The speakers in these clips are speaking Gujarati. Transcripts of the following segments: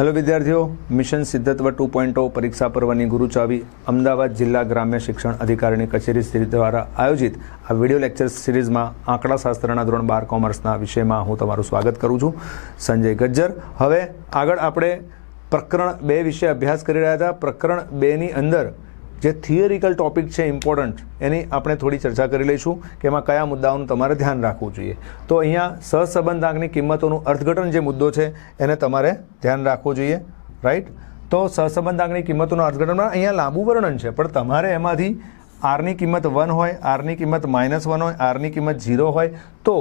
હેલો વિદ્યાર્થીઓ, મિશન સિદ્ધત્વ 2.0 પરીક્ષા પર્વની ગુરુચાવી અમદાવાદ જિલ્લા ગ્રામ્ય શિક્ષણ અધિકારીની કચેરી દ્વારા આયોજિત આ વિડીયો લેક્ચર સિરીઝમાં આંકડાશાસ્ત્રના ધોરણ 12 કોમર્સના વિષયમાં હું તમારું સ્વાગત કરું છું, સંજય ગજ્જર. હવે આગળ આપણે પ્રકરણ 2 વિશે અભ્યાસ કરી રહ્યા હતા. પ્રકરણ 2ની અંદર જે થિયરિકલ ટોપિક છે ઇમ્પોર્ટન્ટ, એની આપણે થોડી ચર્ચા કરી લઈશું કે એમાં કયા મુદ્દાઓનું તમારે ધ્યાન રાખવું જોઈએ. તો અહીંયા સહસંબંધાંકની કિંમતોનું અર્થઘટન જે મુદ્દો છે એને તમારે ધ્યાન રાખવું જોઈએ, રાઈટ. તો સહસંબંધાંકની કિંમતોનું અર્થઘટનમાં અહીંયા લાંબુ વર્ણન છે, પણ તમારે એમાંથી આરની કિંમત 1 હોય, આરની કિંમત -1 હોય, આરની કિંમત 0 હોય તો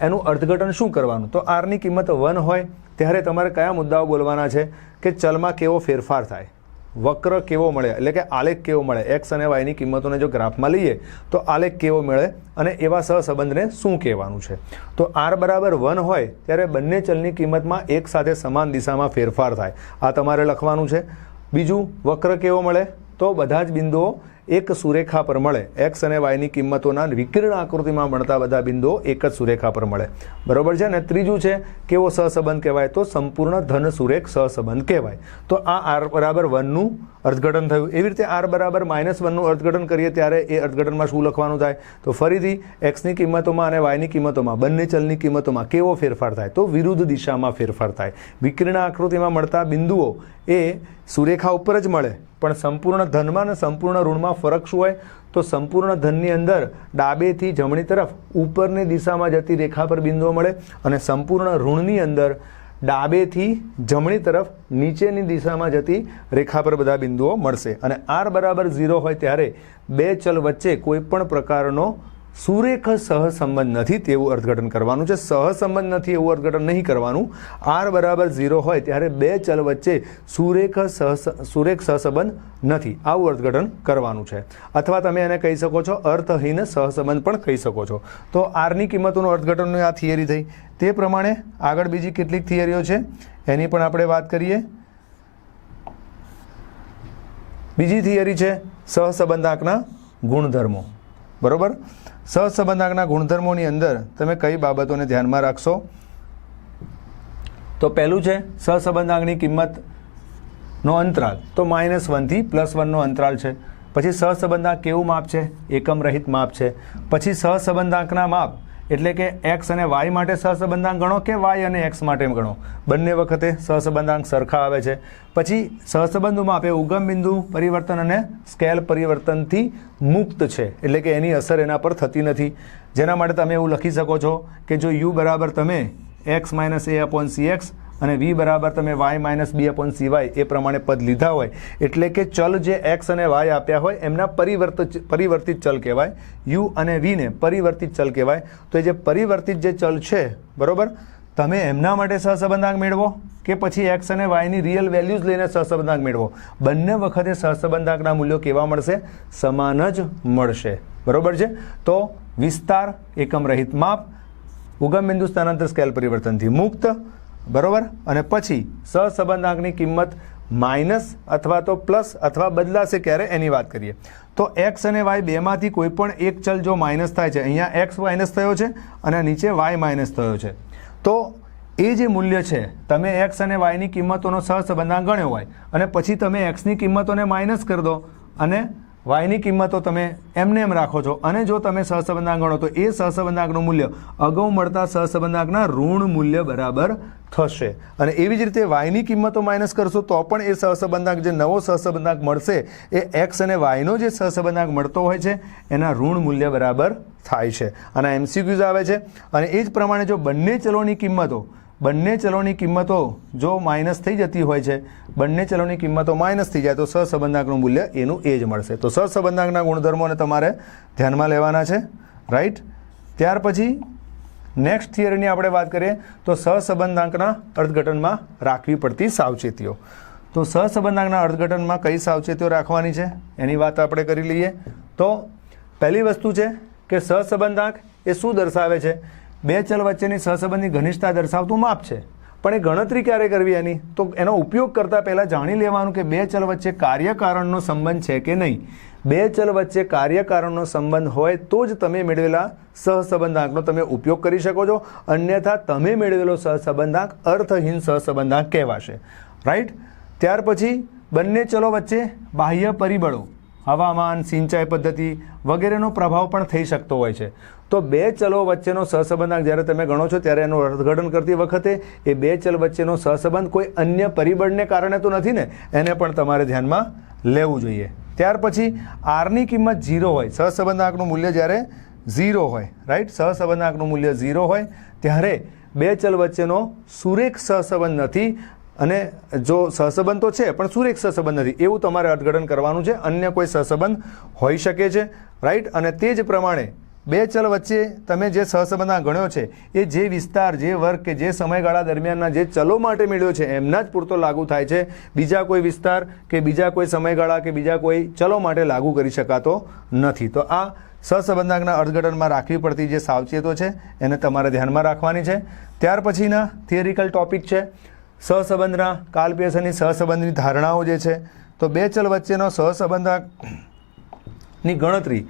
એનું અર્થઘટન શું કરવાનું? તો આરની કિંમત 1 હોય ત્યારે તમારે કયા મુદ્દાઓ બોલવાના છે કે ચલમાં કેવો ફેરફાર થાય, વક્ર કેવો મળે, એટલે કે આલેખ કેવો મળે, એક્સ અને વાયની કિંમતોને જો ગ્રાફમાં લઈએ તો આલેખ કેવો મળે અને એવા સહસંબંધને શું કહેવાનું છે. તો r બરાબર 1 હોય ત્યારે બંને ચલની કિંમતમાં એક સાથે સમાન દિશામાં ફેરફાર થાય, આ તમારે લખવાનું છે. બીજું, વક્ર કેવો મળે? તો બધા જ બિંદુઓ એક સુરેખા પર મળે. એક્સ અને વાયની કિંમતોના વિકર્ણ આકૃતિમાં મળતા બધા બિંદુઓ એક જ સુરેખા પર મળે, બરોબર છે ને. ત્રીજું છે કેવો સહસંબંધ કહેવાય? તો સંપૂર્ણ ધન સુરેખ સહસંબંધ કહેવાય. તો આ r બરાબર 1નું અર્થઘટન થયું. એવી રીતે r બરાબર -1નું અર્થઘટન કરીએ ત્યારે એ અર્થઘટનમાં શું લખવાનું થાય? તો ફરીથી એક્સની કિંમતોમાં અને વાયની કિંમતોમાં બંને ચલની કિંમતોમાં કેવો ફેરફાર થાય? તો વિરુદ્ધ દિશામાં ફેરફાર થાય. વિકર્ણ આકૃતિમાં મળતા બિંદુઓ એ સુરેખા ઉપર જ મળે, પણ સંપૂર્ણ ધનમાં અને સંપૂર્ણ ઋણમાં ફરક શું હોય? તો સંપૂર્ણ ધનની અંદર ડાબેથી જમણી તરફ ઉપરની દિશામાં જતી રેખા પર બિંદુઓ મળે અને સંપૂર્ણ ઋણની અંદર ડાબેથી જમણી તરફ નીચેની દિશામાં જતી રેખા પર બધા બિંદુઓ મળશે. અને r બરાબર 0 હોય ત્યારે બે ચલ વચ્ચે કોઈ પણ પ્રકારનો સુરેખ સહસંબંધ નથી તેવું અર્થઘટન કરવાનું છે. સહસંબંધ નથી એવું અર્થઘટન નહીં કરવાનું. r બરાબર 0 હોય ત્યારે બે ચલ વચ્ચે સુરેખ સહસંબંધ નથી, આવું અર્થઘટન કરવાનું છે. અથવા તમે એને કહી શકો છો અર્થહીન સહસંબંધ પણ કહી શકો છો. તો આરની કિંમતોનું અર્થઘટનની આ થિયરી થઈ. તે પ્રમાણે આગળ બીજી કેટલીક થિયરીઓ છે એની પણ આપણે વાત કરીએ. બીજી થિયરી છે સહસંબંધાંકના ગુણધર્મો, બરોબર. સહસંબંધાંકના ગુણધર્મોની અંદર તમે કઈ બાબતોને ધ્યાનમાં રાખશો? તો પહેલું છે સહસંબંધાંકની કિંમતનો અંતરાલ, તો -1 થી +1નો અંતરાલ છે. પછી સહસંબંધાંક કેવું માપ છે? એકમ રહિત માપ છે. પછી સહસંબંધાંકના માપ એટલે કે એક્સ અને વાય માટે સહસંબંધાંક ગણો કે વાય અને એક્સ માટે ગણો, બંને વખતે સહસંબંધાંક સરખા આવે છે. પછી સહસંબંધનું માપ એ ઉગમ બિંદુ પરિવર્તન અને સ્કેલ પરિવર્તનથી મુક્ત છે, એટલે કે એની અસર એના પર થતી નથી. જેના માટે તમે એવું લખી શકો છો કે જો u બરાબર તમે x - a/cx અને v બરાબર તમે y - b/cy એ પ્રમાણે પદ લીધા હોય, એટલે કે ચલ જે x અને y આપ્યા હોય એમના પરિવર્તિત ચલ કહેવાય. u અને v ને પરિવર્તિત ચલ કહેવાય. તો એ જે પરિવર્તિત જે ચલ છે, બરોબર, તમે એમના માટે સહસંબંધાંક મેળવો કે પછી x અને y ની રિયલ વેલ્યુઝ લઈને સહસંબંધાંક મેળવો, બંને વખતે સહસંબંધાંકના મૂલ્યો કેવા મળશે? સમાન જ મળશે, બરોબર છે. તો વિસ્તાર એકમ રહિત માપ, ઉગમ બિંદુ સ્થાનાંતર સ્કેલ પરિવર્તનથી મુક્ત, બરોબર. અને પછી સહસંબંધાંકની કિંમત માઇનસ અથવા તો પ્લસ અથવા બદલાશે ક્યારે એની વાત કરીએ. તો એક્સ અને વાય બેમાંથી કોઈ પણ એક ચલ જો માઇનસ થાય છે, અહીંયા એક્સ માઇનસ થયો છે અને નીચે વાય માઇનસ થયો છે, તો એ જે મૂલ્ય છે તમે એક્સ અને વાયની કિંમતોનો સહસંબંધાંક ગણ્યો હોય અને પછી તમે એક્સની કિંમતોને માઇનસ કરી દો અને વાયની કિંમતો તમે એમને એમ રાખો છો અને જો તમે સહસંબંધાંક ગણો તો એ સહસંબંધાંકનું મૂલ્ય અગાઉ મળતા સહસંબંધાંકના ઋણ મૂલ્ય બરાબર થશે. અને એવી જ રીતે વાયની કિંમતો માઇનસ કરશો તો પણ એ સહસંબંધાંક જે નવો સહસંબંધાંક મળશે એ એક્સ અને વાયનો જે સહસંબંધાંક મળતો હોય છે એના ઋણ મૂલ્ય બરાબર થાય છે. અને MCQs આવે છે. અને એ જ પ્રમાણે જો બંને ચલોની કિંમતો જો માઇનસ થઈ જતી હોય છે, બંને ચલોની કિંમતો માઇનસ થઈ જાય તો સહસંબંધાંકનું મૂલ્ય એનું એ જ મળશે. તો સહસંબંધાંકના ગુણધર્મોને તમારે ધ્યાનમાં લેવાના છે, રાઈટ. ત્યાર પછી નેક્સ્ટ થિયરીની આપણે વાત કરીએ તો સહસંબંધાંકના અર્થઘટનમાં રાખવી પડતી સાવચેતીઓ. તો સહસંબંધાંકના અર્થઘટનમાં કઈ સાવચેતીઓ રાખવાની છે એની વાત આપણે કરી લઈએ. તો પહેલી વસ્તુ છે કે સહસંબંધાંક એ શું દર્શાવે છે? બે ચલ વચ્ચેની સહસંબંધની ઘનિષ્ઠતા દર્શાવતું માપ છે. પણ એ ગણતરી ક્યારે કરવી એની? તો એનો ઉપયોગ કરતાં પહેલાં જાણી લેવાનું કે બે ચલ વચ્ચે કાર્યકારણનો સંબંધ છે કે નહીં. બે ચલ વચ્ચે કાર્યકારણનો સંબંધ હોય તો જ તમે મેળવેલા સહસંબંધાંકનો તમે ઉપયોગ કરી શકો છો, અન્યથા તમે મેળવેલો સહસંબંધાંક અર્થહીન સહસંબંધાંક કહેવાશે. રાઈટ। ત્યાર પછી બંને ચલો વચ્ચે બાહ્ય પરિબળો, હવામાન, સિંચાઈ પદ્ધતિ વગેરેનો પ્રભાવ પણ થઈ શકતો હોય છે। તો બે ચલો વચ્ચેનો સહસંબંધાંક જ્યારે તમે ગણો છો ત્યારે એનું અર્થઘટન કરતી વખતે એ બે ચલ વચ્ચેનો સહસંબંધ કોઈ અન્ય પરિબળને કારણે તો નથી ને, એને પણ તમારે ધ્યાનમાં લેવું જોઈએ। ત્યાર પછી આરની કિંમત 0 હોય, સહસંબંધાંકનું મૂલ્ય જ્યારે 0 હોય, રાઈટ, સહસંબંધાંકનું મૂલ્ય 0 હોય ત્યારે બે ચલ વચ્ચેનો સુરેખ સહસંબંધ નથી, અને જો સહસંબંધ તો છે પણ સુરેખ સહસંબંધ નથી એવું તમારે અર્થઘટન કરવાનું છે, અન્ય કોઈ સહસંબંધ હોઈ શકે છે, રાઈટ। અને તે જ પ્રમાણે બે ચલ વચ્ચે તમે જે સહસંબંધ ગણ્યો છે એ જે વિસ્તાર, જે વર્ગ કે જે સમયગાળા દરમિયાનના જે ચલો માટે મેળવ્યો છે એમના જ પૂરતો લાગુ થાય છે, બીજા કોઈ વિસ્તાર કે બીજા કોઈ સમયગાળા કે બીજા કોઈ ચલો માટે લાગુ કરી શકાતો નથી। તો આ સહસંબંધાંકના અર્થઘટનમાં રાખવી પડતી જે સાવચેતો છે એને તમારે ધ્યાનમાં રાખવાની છે। ત્યાર પછીના થિયરિકલ ટોપિક છે સહસંબંધના કાલપેશની સહસંબંધની ધારણાઓ જે છે। તો બે ચલ વચ્ચેનો સહસંબંધની ગણતરી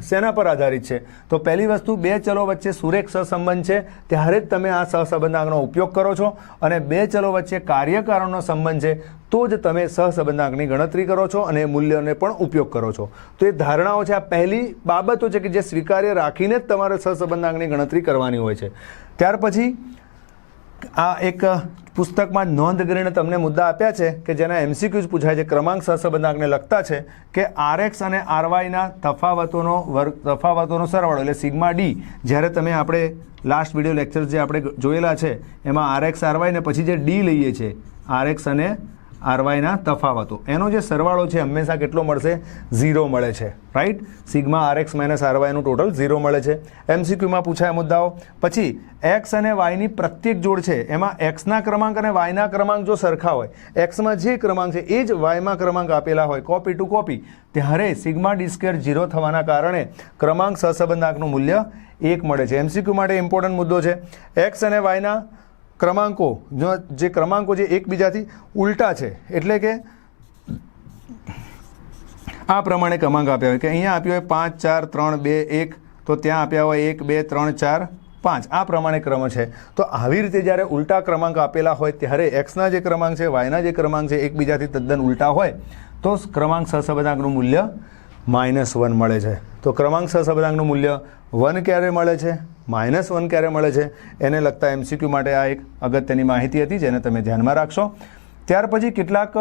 શેના પર આધારિત છે? તો પહેલી વસ્તુ, બે ચલો વચ્ચે સુરેખ સહસંબંધ છે ત્યારે જ તમે આ સહસંબંધાંકનો ઉપયોગ કરો છો, અને બે ચલો વચ્ચે કાર્યકારણનો સંબંધ છે તો જ તમે સહસંબંધાંકની ગણતરી કરો છો અને મૂલ્યને પણ ઉપયોગ કરો છો। તો એ ધારણાઓ છે, આ પહેલી બાબતો છે કે જે સ્વીકાર્ય રાખીને જ તમારે સહસંબંધાંકની ગણતરી કરવાની હોય છે। ત્યાર પછી આ એક પુસ્તકમાં નોંધ કરીને તમને મુદ્દા આપ્યા છે કે જેના એમસીક્યુઝ પૂછાય છે, ક્રમાંક સહસંબંધાંકને લગતા છે કે આરએક્સ અને આરવાયના તફાવતોનો સરવાળો એટલે સિગ્મા ડી, જ્યારે તમે આપણે લાસ્ટ વિડીયો લેક્ચર જે આપણે જોયેલા છે એમાં આરએક્સ આરવાય ને પછી જે ડી લઈએ છીએ આરએક્સ અને આરવાયના તફાવતો, એનો જે સરવાળો છે હંમેશા કેટલો મળશે? 0 મળે છે, રાઈટ। સિગ્મા આરએક્સ માઇનસ આરવાયનું ટોટલ 0 મળે છે। એમસીક્યુમાં પૂછાયા મુદ્દાઓ પછી એક્સ અને વાયની પ્રત્યેક જોડ છે એમાં એક્સના ક્રમાંક અને વાયના ક્રમાંક જો સરખા હોય, એક્સમાં જે ક્રમાંક છે એ જ વાયમાં ક્રમાંક આપેલા હોય કોપી ટુ કોપી, ત્યારે સિગ્મા ડી સ્ક્વેર 0 થવાના કારણે ક્રમાંક સહસંબંધાંકનું મૂલ્ય 1 મળે છે। એમસીક્યુ માટે ઇમ્પોર્ટન્ટ મુદ્દો છે, એક્સ અને વાયના ક્રમાંકો જે ક્રમાંકો જે એકબીજાથી ઉલટા છે, એટલે કે આ પ્રમાણે ક્રમાંક આપ્યા હોય કે અહીંયા આપ્યો હોય 5 4 3 2 1, તો ત્યાં આપ્યા હોય 1 2 3 4 5, આ પ્રમાણે ક્રમ છે। તો આવી રીતે જ્યારે ઉલટા ક્રમાંક આપેલા હોય ત્યારે એક્સના જે ક્રમાંક છે, વાયના જે ક્રમાંક છે એકબીજાથી તદ્દન ઉલટા હોય તો ક્રમાંક સહસંબંધાંકનું મૂલ્ય -1 મળે છે। તો ક્રમાંક સહસંબંધાંકનું મૂલ્ય 1 ક્યારે મળે છે, -1 ક્યારે મળે છે, એને લગતા એમસીક્યુ માટે આ એક અગત્યની માહિતી હતી જેને તમે ધ્યાનમાં રાખશો। ત્યાર પછી કેટલાક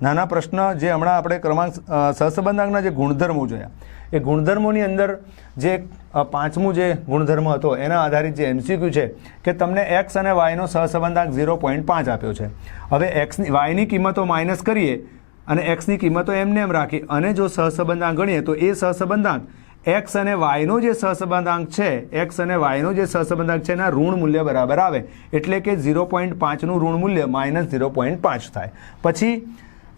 નાના પ્રશ્ન જે હમણાં આપણે ક્રમાંક સહસંબંધાંકના જે ગુણધર્મો જોયા, એ ગુણધર્મોની અંદર જે પાંચમું જે ગુણધર્મ હતો એના આધારિત જે એમસીક્યુ છે કે તમને એક્સ અને વાયનો સહસંબંધાંક 0.5 આપ્યો છે। હવે વાયની કિંમતો માઇનસ કરીએ અને એક્સની કિંમતો એમને એમ રાખી અને જો સહસંબંધાંક ગણીએ તો એ સહસંબંધાંક એક્સ અને વાયનો જે સહસંબંધાંક છે, એક્સ અને વાયનો જે સહસંબંધાંક છે એના ઋણ મૂલ્ય બરાબર આવે, એટલે કે 0.5નું ઋણ મૂલ્ય -0.5 થાય। પછી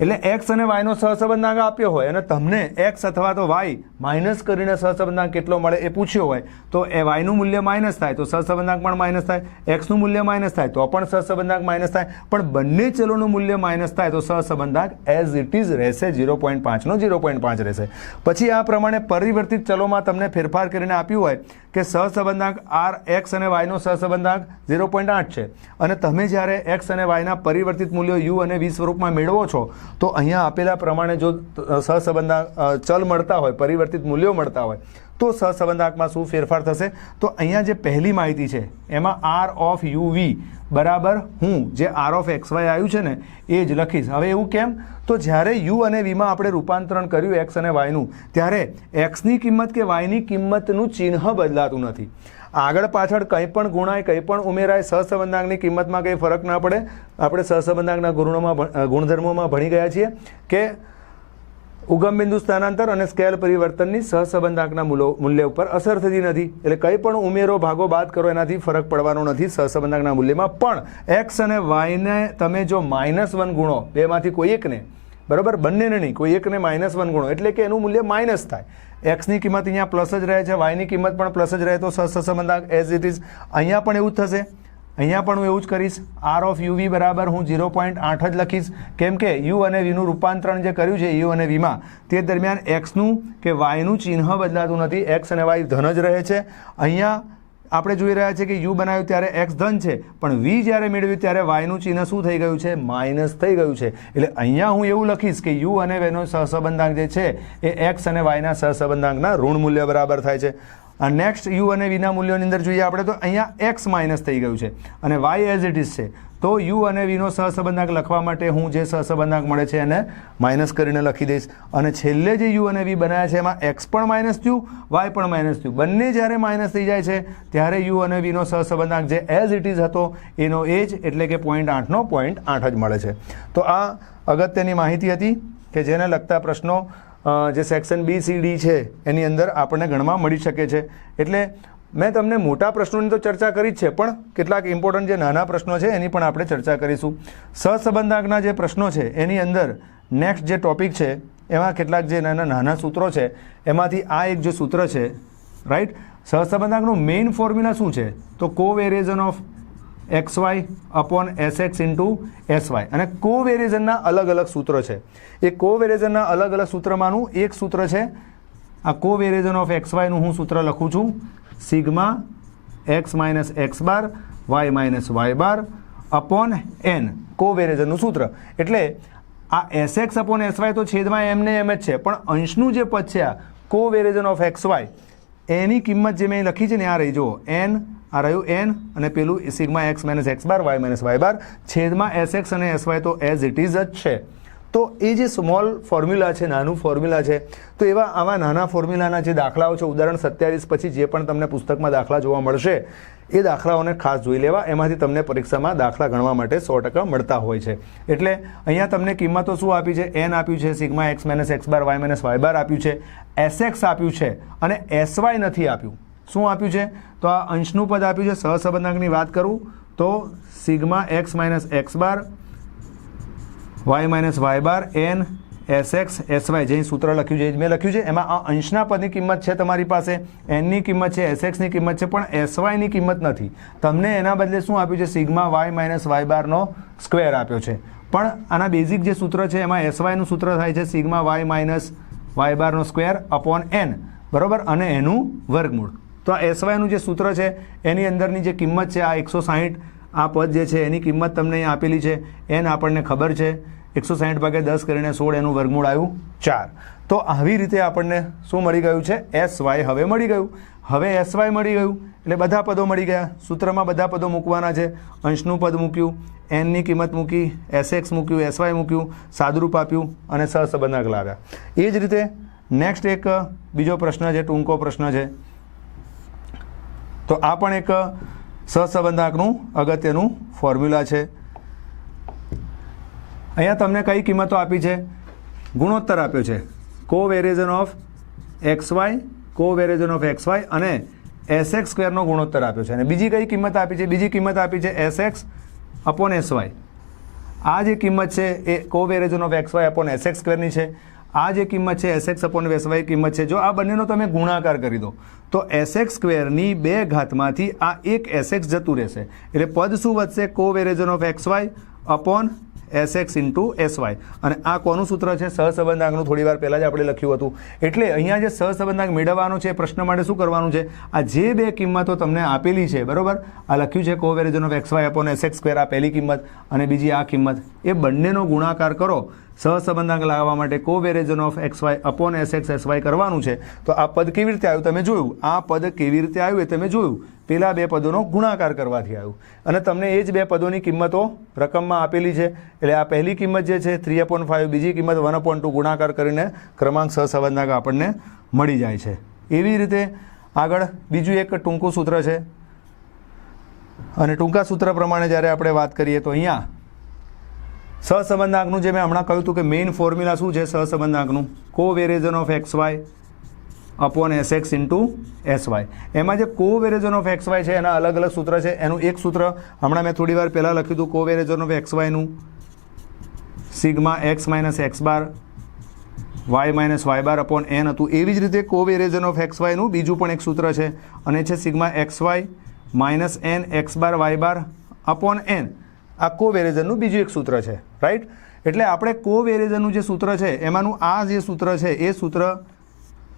એટલે એક્સ અને વાયનો સહસંબંધાંક આપ્યો હોય અને તમને એક્સ અથવા તો વાય માઇનસ કરીને સહસંબંધાંક કેટલો મળે એ પૂછ્યો હોય તો એ વાયનું મૂલ્ય માઇનસ થાય તો સહસંબંધાંક પણ માઇનસ થાય, એક્સનું મૂલ્ય માઇનસ થાય તો પણ સહસંબંધાંક માઇનસ થાય, પણ બંને ચલોનું મૂલ્ય માઇનસ થાય તો સહસંબંધાંક એઝ ઇટ ઇઝ રહેશે, 0.5નો 0.5 રહેશે। પછી આ પ્રમાણે પરિવર્તિત ચલોમાં તમને ફેરફાર કરીને આપ્યું હોય કે સહસંબંધાંક આર એક્સ અને વાયનો સહસંબંધાંક 0.8 છે અને તમે જ્યારે એક્સ અને વાયના પરિવર્તિત મૂલ્યો યુ અને વી સ્વરૂપમાં મેળવો છો તો અહીંયા આપેલા પ્રમાણે જો સહસંબંધાંક ચલ મળતા હોય, પરિવર્તિત મૂલ્યો મળતા હોય તો સહસંબંધાંકમાં શું ફેરફાર થશે? તો અહીંયા જે પહેલી માહિતી છે એમાં આર ઓફ યુ વી બરાબર હું જે આર ઓફ એક્સ વાય આવ્યું છે ને એ જ લખીશ। હવે એવું કેમ? તો જ્યારે યુ અને વીમાં આપણે રૂપાંતરણ કર્યું એક્સ અને વાયનું ત્યારે એક્સની કિંમત કે વાયની કિંમતનું ચિહ્ન બદલાતું નથી, આગળ પાછળ કંઈ પણ ગુણાય કંઈ પણ ઉમેરાય, સહસંબંધાંકની કિંમતમાં કંઈ ફરક ના પડે। આપણે સહસંબંધાંકના ગુણધર્મોમાં ભણી ગયા છીએ કે ઉગમ બિંદુ સ્થાનાંતર અને સ્કેલ પરિવર્તનની સહસંબંધાંકના મૂલ્ય ઉપર અસર થતી નથી, એટલે કંઈ પણ ઉમેરો ભાગો બાદ કરો એનાથી ફરક પડવાનો નથી સહસંબંધાંકના મૂલ્યમાં। પણ એક્સ અને વાયને તમે જો -1 ગુણો, બેમાંથી કોઈ એકને, બરાબર, બંનેને નહીં, કોઈ એકને -1 ગુણો એટલે કે એનું મૂલ્ય માઇનસ થાય। એક્સની કિંમત અહીંયા પ્લસ જ રહે છે, વાયની કિંમત પણ પ્લસ જ રહે તો સહસંબંધાંક એઝ ઇટ ઇઝ અહીંયા પણ એવું જ થશે। અહીંયા પણ હું એવું જ કરીશ, આર ઓફ યુ વી બરાબર હું 0.8 જ લખીશ, કેમ કે યુ અને વીનું રૂપાંતરણ જે કર્યું છે યુ અને વીમાં તે દરમિયાન એક્સનું કે વાયનું ચિહ્ન બદલાતું નથી, એક્સ અને વાય ધન જ રહે છે। અહીંયા આપણે જોઈ રહ્યા છીએ કે યુ બનાવ્યું ત્યારે એક્સ ધન છે, પણ વી જ્યારે મેળવ્યું ત્યારે વાયનું ચિહ્ન શું થઈ ગયું છે? માઇનસ થઈ ગયું છે. એટલે અહીંયા હું એવું લખીશ કે યુ અને વેનો સહસંબંધાંક જે છે એ એક્સ અને વાયના સહસંબંધાંકના ઋણ મૂલ્ય બરાબર થાય છે. નેક્સ્ટ યુ અને વીના મૂલ્યોની અંદર જોઈએ આપણે તો અહીંયા એક્સ માઇનસ થઈ ગયું છે અને વાય એઝ ઇટ ઇઝ છે. તો યુ અને વીનો સહસંબંધાંક લખવા માટે હું જે સહસંબંધાંક મળે છે એને માઇનસ કરીને લખી દઈશ. અને છેલ્લે જે યુ અને વી બનાવ્યા છે એમાં એક્સ પણ માઇનસ થયું, વાય પણ માઇનસ થયું. બંને જ્યારે માઇનસ થઈ જાય છે ત્યારે યુ અને વીનો સહસંબંધાંક જે એઝ ઇટ ઇઝ હતો એનો એ જ એટલે કે 0.8નો 0.8 જ મળે છે. તો આ અગત્યની માહિતી હતી કે જેને લગતા પ્રશ્નો જે સેક્શન BCD છે એની અંદર આપણને ગણવા મળી શકે છે. એટલે મેં તમને મોટા પ્રશ્નોની તો ચર્ચા કરી જ છે, પણ કેટલાક ઇમ્પોર્ટન્ટ જે નાના પ્રશ્નો છે એની પણ આપણે ચર્ચા કરીશું. સહસંબંધાંકના જે પ્રશ્નો છે એની અંદર નેક્સ્ટ જે ટોપિક છે એમાં કેટલાક જે નાના સૂત્રો છે એમાંથી આ એક જે સૂત્ર છે, રાઈટ. સહસંબંધાંકનું મેઇન ફોર્મ્યુલા શું છે? તો covariation of XY upon SX into SY. અને કોવેરિએશનના અલગ અલગ સૂત્રો છે. એ કોવેરિએશનના અલગ અલગ સૂત્રમાંનું એક સૂત્ર છે આ કોવેરિએશન ઓફ XY નું હું સૂત્ર લખું છું sigma x minus x bar y minus y bar upon n, કોવેરિએશનનું સૂત્ર. એટલે આ SX અપોન SY તો છેદમાં એમને એમ જ છે, પણ અંશનું જે પદ છે આ કોવેરિએશન ઓફ XY એની કિંમત જે મેં લખી છે ને આ રહી જુઓ n, આ રહ્યું n અને પેલું sigma x minus x bar y minus y બાર છેદમાં SX અને SY તો એઝ ઇટ ઇઝ જ છે. તો એ જે સ્મોલ ફોર્મ્યુલા છે, નાનું ફોર્મ્યુલા છે, તો એવા આવા નાના ફોર્મ્યુલાના જે દાખલાઓ છે ઉદાહરણ 27 પછી જે પણ તમને પુસ્તકમાં દાખલા જોવા મળશે એ દાખલાઓને ખાસ જોઈ લેવા. એમાંથી તમને પરીક્ષામાં દાખલા ગણવા માટે 100% મળતા હોય છે. એટલે અહીંયા તમને કિંમતો શું આપી છે? n આપ્યું છે, sigma x minus x bar y minus y બાર આપ્યું છે, SX આપ્યું છે અને SY નથી આપ્યું. શું આપ્યું છે? તો આ અંશનું પદ આપ્યું છે. સહસંબંધાંકની વાત કરું તો sigma x minus x bar y minus y બાર n SX SY જે સૂત્ર લખ્યું છે એ જ મેં લખ્યું છે. એમાં આ અંશના પદની કિંમત છે તમારી પાસે, nની કિંમત છે, SXની કિંમત છે, પણ SYની કિંમત નથી. તમને એના બદલે શું આપ્યું છે? સિગ્મા વાય માઇનસ વાય બારનો સ્ક્વેર આપ્યો છે. પણ આના બેઝિક જે સૂત્ર છે એમાં SYનું સૂત્ર થાય છે સિગ્મા વાય માઇનસ વાય બારનો સ્ક્વેર અપોન n, બરાબર, અને એનું વર્ગમૂળ. તો આ SYનું જે સૂત્ર છે એની અંદરની જે કિંમત છે આ 160, આ પદ જે છે એની કિંમત તમને અહીં આપેલી છે. n આપણને ખબર છે 160 ભાગ્યા 10 કરીને 16, એનું વર્ગમૂળ આવ્યું 4. તો આવી રીતે આપણને શું મળી ગયું છે? SY હવે મળી ગયું. હવે SY મળી ગયું એટલે બધા પદો મળી ગયા. સૂત્રમાં બધા પદો મૂકવાના છે. અંશનું પદ મૂક્યું, nની કિંમત મૂકી, SX મૂક્યું, SY મૂક્યું, સાદુરૂપ આપ્યું અને સહસંબંધાંક લાવ્યા. એ જ રીતે નેક્સ્ટ એક બીજો પ્રશ્ન છે, ટૂંકો પ્રશ્ન છે. તો આ પણ એક સહસંબંધાંકનું અગત્યનું ફોર્મ્યુલા છે. અહીંયા તમને કઈ કિંમતો આપી છે? ગુણોત્તર આપ્યો છે. Covariation of XY, કોવેરિએશન of XY અને SX સ્ક્વેરનો ગુણોત્તર આપ્યો છે. અને બીજી કઈ કિંમત આપી છે? બીજી કિંમત આપી છે SX અપોન SY. આ જે કિંમત છે એ કોવેરિએશન ઓફ XY અપોન SX સ્ક્વેરની છે. આ જે કિંમત છે SX અપોન SY કિંમત છે. જો આ બંનેનો તમે ગુણાકાર કરી દો તો SX સ્ક્વેરની 2 ઘાતમાંથી આ એક SX જતું રહેશે. એટલે પદ શું વધશે? Covariation of XY upon SX into SY. અને આ કોનું સૂત્ર છે? સહસંબંધાંકનું. થોડી વાર પહેલાં જ આપણે લખ્યું હતું. એટલે અહીંયા જે સહસંબંધાંક મેળવવાનો છે પ્રશ્ન માટે શું કરવાનું છે? આ જે બે કિંમતો તમને આપેલી છે, બરાબર, આ લખ્યું છે covariation of XY upon SX square, આ પહેલી કિંમત અને બીજી આ કિંમત, એ બંનેનો ગુણાકાર કરો. સહસંબંધાંક લાવવા માટે covariation of XY upon SX SY કરવાનું છે. તો આ પદ કેવી રીતે આવ્યું તમે જોયું. આ પદ કેવી રીતે આવ્યું એ તમે જોયું. પેલા બે પદોનો ગુણાકાર કરવાથી આવ્યું. અને તમને એ જ બે પદોની કિંમતો રકમમાં આપેલી છે. એટલે આ પહેલી કિંમત જે છે 3/5, બીજી કિંમત 1/2 ગુણાકાર કરીને ક્રમાંક સહસંબંધાંક આપણને મળી જાય છે. એવી રીતે આગળ બીજું એક ટૂંકું સૂત્ર છે. અને ટૂંકા સૂત્ર પ્રમાણે જ્યારે આપણે વાત કરીએ તો અહીંયા સહસંબંધાંકનું જે મેં હમણાં કહ્યું હતું કે મેઇન ફોર્મ્યુલા શું છે સહસંબંધાંકનું? Covariation of XY upon SX into SY. એમાં જે કોવેરિએશન ઓફ XY છે એના અલગ અલગ સૂત્ર છે. એનું એક સૂત્ર હમણાં મેં થોડી વાર પહેલાં લખ્યું હતું, કોવેરિએશન ઓફ XYનું sigma x minus x bar y minus y bar upon n હતું. એવી જ રીતે કોવેરિએશન ઓફ XYનું બીજું પણ એક સૂત્ર છે અને છે sigma XY minus n x bar Y bar upon n. આ કોવેરિએશનનું બીજું એક સૂત્ર છે, રાઈટ. એટલે આપણે કોવેરિએશનનું જે સૂત્ર છે એમાંનું આ જે સૂત્ર છે એ સૂત્ર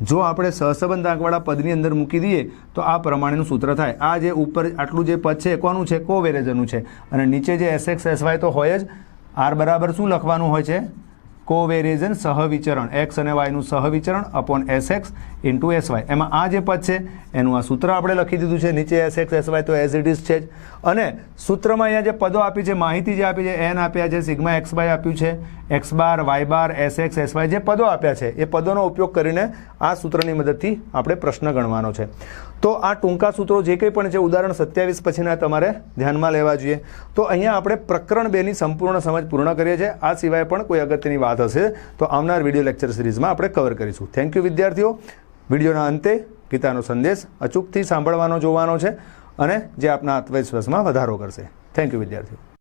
જો આપણે સહસંબંધાંકવાળા પદની અંદર મૂકી દઈએ તો આ પ્રમાણેનું સૂત્ર થાય. આ જે ઉપર આટલું જે પદ છે કોનું છે? કોવેરિએજનનું છે. અને નીચે જે એસએક્સ એસવાય તો હોય જ. આર બરાબર શું લખવાનું હોય છે? કોવેરિએજન સહવિચરણ, એક્સ અને વાયનું સહવિચરણ અપોન એસએક્સ ઇન્ટુ એસવાય. એમાં આ જે પદ છે એનું આ સૂત્ર આપણે લખી દીધું છે. નીચે એસએક્સ એસવાય તો એઝ ઇટ ઇઝ છે જ. અને સૂત્રમાં અહીંયા જે પદો આપી છે, માહિતી જે આપી છે, એન આપ્યા છે, સિગ્મા એક્સ બાય આપ્યું છે, એક્સ બાર, વાય બાર, એસએક્સ એસવાય જે પદો આપ્યા છે એ પદોનો ઉપયોગ કરીને આ સૂત્રની મદદથી આપણે પ્રશ્ન ગણવાનો છે. તો આ ટૂંકા સૂત્રો જે કંઈ પણ છે ઉદાહરણ 27 પછીના તમારે ધ્યાનમાં લેવા જોઈએ. તો અહીંયા આપણે પ્રકરણ 2 ની સંપૂર્ણ સમજ પૂર્ણ કરીએ છીએ. આ સિવાય પણ કોઈ અગત્યની વાત હશે તો આવનાર વિડીયો લેક્ચર સિરીઝમાં આપણે કવર કરીશું. થેન્ક યુ વિદ્યાર્થીઓ. વિડીયોના અંતે ગીતાનો સંદેશ અચૂકથી સાંભળવાનો જોવાનો છે અને જે આપના આત્મવિશ્વાસમાં વધારો કરશે. થેન્ક યુ વિદ્યાર્થીઓ.